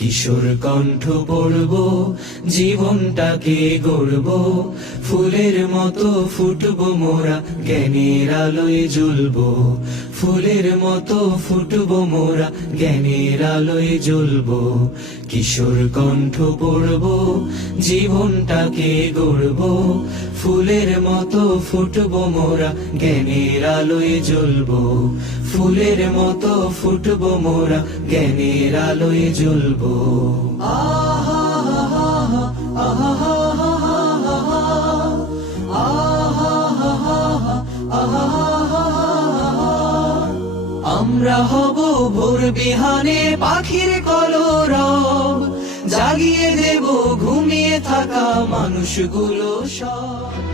কিশোর কণ্ঠ পড়ব, জীবনটাকে গড়ব, ফুলের মতো ফুটবো মোরা, জ্ঞানের আলোয় জ্বলবো। ফুলের মতো ফুটবো মোরা, জ্ঞানের আলোয় জ্বলবো। কিশোর কণ্ঠ পড়ব, জীবনটাকে গড়ব, ফুলের মতো ফুটবো মোরা, জ্ঞানের আলোয় জ্বলবো। ফুলের মতো ফুটবো মোরা, জ্ঞানের আলোয় জ্বলবো। আমরা হব ভোর বিহানে পাখির কলরব, জাগিয়ে দেব ঘুমিয়ে থাকা মানুষগুলো সব।